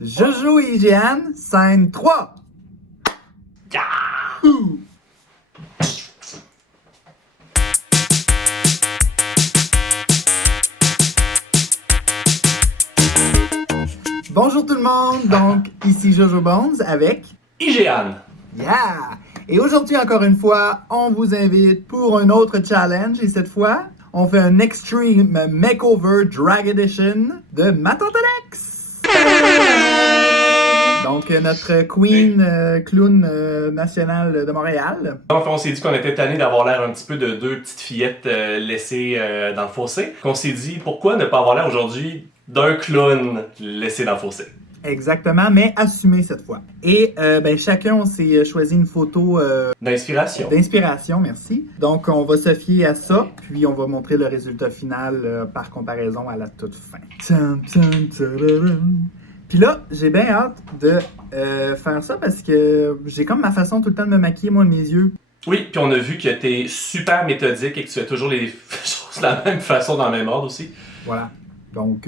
Jojo et Jeanne, scène 3. Ouh. Bonjour tout le monde, donc ici Jojo Bones avec IGN. Yeah! Et aujourd'hui encore une fois, on vous invite pour un autre challenge et cette fois, on fait un Extreme Makeover Drag Edition de ma tante Alex! Donc notre queen clown nationale de Montréal. Donc on s'est dit qu'on était tanné d'avoir l'air un petit peu de deux petites fillettes laissées dans le fossé. Qu'on s'est dit pourquoi ne pas avoir l'air aujourd'hui d'un clown laissé dans le fossé. Exactement, mais assumé cette fois. Et chacun, on s'est choisi une photo D'inspiration. d'inspiration, merci. Donc, on va se fier à ça, puis on va montrer le résultat final par comparaison à la toute fin. Puis là, j'ai bien hâte de faire ça parce que j'ai comme ma façon tout le temps de me maquiller, moi, de mes yeux. Oui, puis on a vu que t'es super méthodique et que tu fais toujours les choses de la même façon dans le même ordre aussi. Voilà. Donc,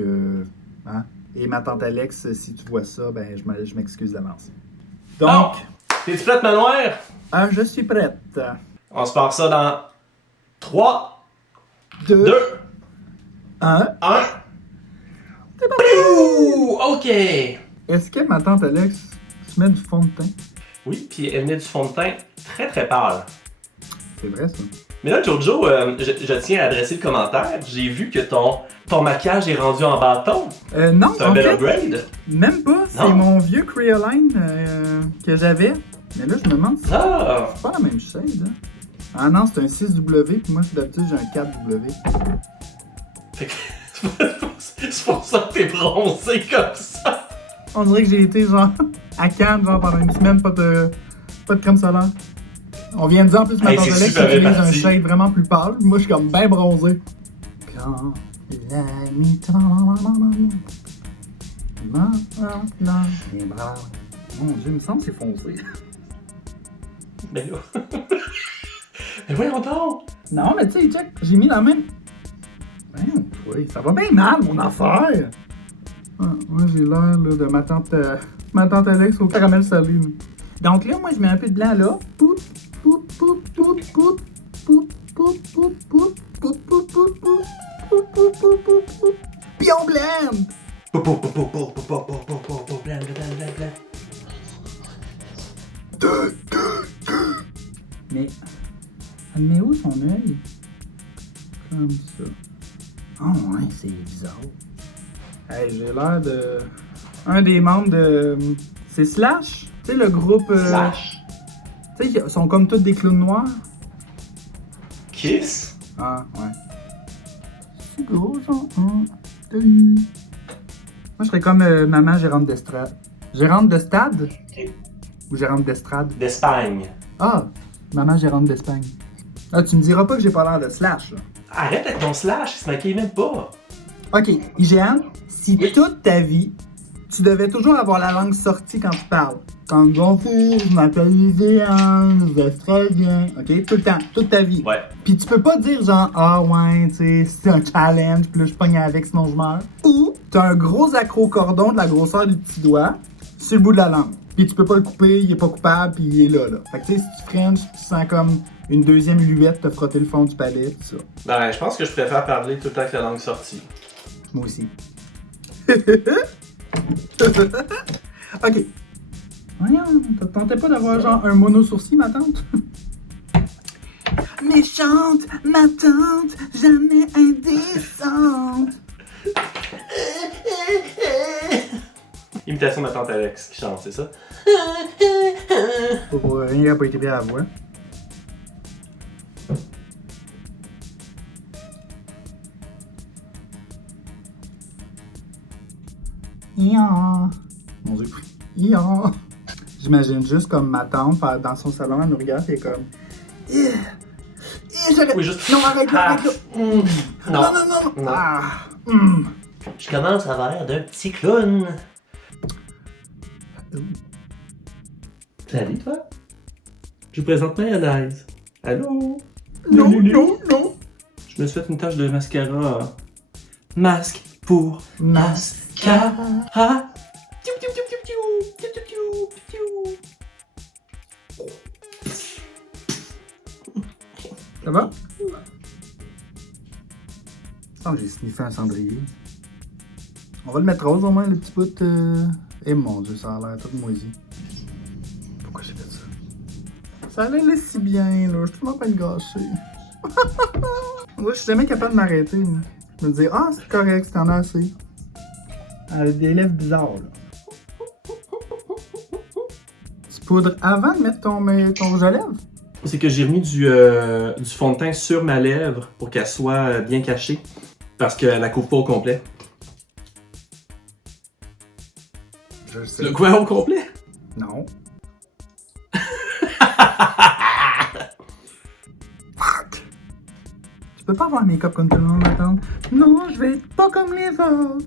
hein? Et ma tante Alex, si tu vois ça, ben je m'excuse d'avance. Donc, T'es-tu prête, Manoir? je suis prête. On se part ça dans 3, 2, 2, 1. 1. OK! Est-ce que ma tante Alex se met du fond de teint? Oui, puis elle met du fond de teint très très pâle. C'est vrai, ça. Mais là, Jojo, je tiens à adresser le commentaire. J'ai vu que ton maquillage est rendu en bâton. Non, C'est un en bel fait, upgrade. même pas. C'est Non. mon vieux Creoline que j'avais. Mais là, je me demande si Ah! c'est pas la même shade. Hein? Ah non, c'est un 6W, puis moi, d'habitude, j'ai un 4W. Fait que c'est pour ça que t'es bronzé comme ça. On dirait que j'ai été, genre, à Cannes, genre, pendant une semaine, pas de crème solaire. On vient de dire, en plus, ma Hey, tante c'est Alex super utilise un réparti. shade vraiment plus pâle. Moi, je suis comme bien bronzé. Quand la nuit Mon Dieu, il me semble que c'est foncé. Ben là. Mais voyons donc! Non, mais tu sais, check, j'ai mis la même. Ben, oui, ça va bien mal, mon affaire. Ah, moi, j'ai l'air là, de ma tante Alex au caramel salé. Là. Donc là, moi, je mets un peu de blanc là. Poup, poup, poup, poup, poup, poup, poup, poup, poup, poup, poup, poup, poup, poup, poup, poup, poup, poup. Puis on blende! Mais, elle met où son œil? Comme ça. Oh ouais, c'est bizarre. Hey, j'ai l'air de... Un des membres de... C'est Slash? Tu sais, le groupe... Slash. Tu sais, ils sont comme tous des clowns noirs. Kiss? Ah, ouais. C'est gros, genre. Salut. Moi, je serais comme maman gérante d'estrade. Gérante de stade? Ok. Ou gérante d'estrade? D'Espagne. Ah, maman gérante d'Espagne. Ah, tu me diras pas que j'ai pas l'air de Slash, là. Arrête avec ton slash, il se maquille même pas. Ok, IGN, si Oui. toute ta vie, tu devais toujours avoir la langue sortie quand tu parles. Comme bonjour, je m'appelle IGN, je vais très bien. Ok, tout le temps, toute ta vie. Ouais. Puis tu peux pas dire genre, ah ouais, tu sais, c'est un challenge, puis là je pogne avec sinon je meurs. Ou t'as un gros accro-cordon de la grosseur du petit doigt sur le bout de la langue. Puis tu peux pas le couper, il est pas coupable, puis il est là. Fait que tu sais, si tu frenches, tu sens comme une deuxième luette te frotter le fond du palais, tout ça. Ben, je pense que je préfère parler tout le temps avec la langue sortie. Moi aussi. Ok. Voyons, t'as tenté pas d'avoir genre un mono-sourcil, ma tante? Méchante, ma tante, jamais indécente. Imitation de ma tante Alex qui chante, c'est ça? Pour rien, il a pas été bien à la voix. Ya. Mon Dieu. Ya. J'imagine juste comme ma tante dans son salon, elle nous regarde et elle est comme. J'arrête. Oui, juste. Non, arrête-là, arrête-là. Non. Non, non, non. Non. Ah. Hum. Je commence à avoir l'air d'un petit clown. Salut, toi. Je vous présente Mayonnaise. Allô? Non, non, non. Je me suis fait une tache de mascara. Masque pour mascara. Ça va? Oh, j'ai sniffé un cendrier. On va le mettre rose au moins, le petit bout. Et mon Dieu, ça a l'air tout moisi. Pourquoi j'ai fait ça? Ça allait si bien, là. Je suis tellement pas de gâcher. Moi, je suis jamais capable de m'arrêter. Moi. Je me dis, ah, c'est correct, t'en as assez. Elle a des lèvres bizarres, là. Tu poudres avant de mettre ton rouge à lèvres? C'est que j'ai remis du fond de teint sur ma lèvre pour qu'elle soit bien cachée. Parce qu'elle la couvre pas au complet. Je le sais. Le quoi au complet? Non. Tu peux pas avoir un make-up comme tout le monde, attendre. Non, je vais être pas comme les autres.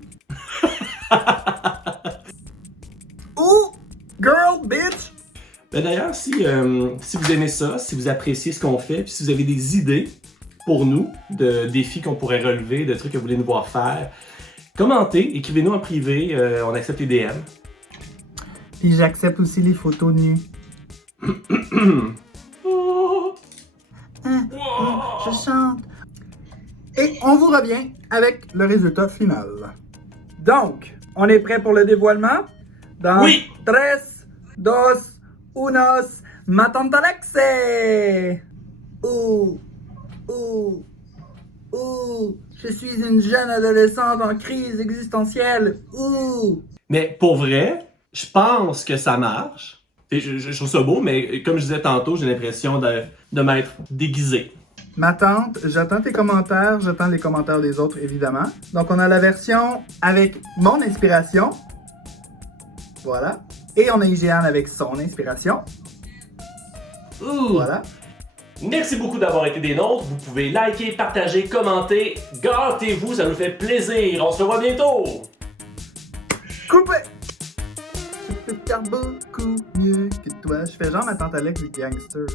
Oh! Girl, bitch! Ben d'ailleurs, si vous aimez ça, si vous appréciez ce qu'on fait, puis si vous avez des idées pour nous, de défis qu'on pourrait relever, de trucs que vous voulez nous voir faire, commentez, écrivez-nous en privé, on accepte les DM. Puis j'accepte aussi les photos nues. Je chante. Et on vous revient avec le résultat final. Donc, on est prêt pour le dévoilement? Dans Oui! 3, 2, 1, ma tante Alexei! Je suis une jeune adolescente en crise existentielle. Mais pour vrai, je pense que ça marche. Et je trouve ça beau, mais comme je disais tantôt, j'ai l'impression de m'être déguisé. Ma tante, j'attends tes commentaires, j'attends les commentaires des autres évidemment. Donc on a la version avec mon inspiration. Voilà. Et on a IGN avec son inspiration. Voilà. Merci beaucoup d'avoir été des nôtres. Vous pouvez liker, partager, commenter. Gâtez-vous, ça nous fait plaisir. On se revoit bientôt. Coupé! Je peux faire beaucoup mieux que toi. Je fais genre ma tante Alex du gangster.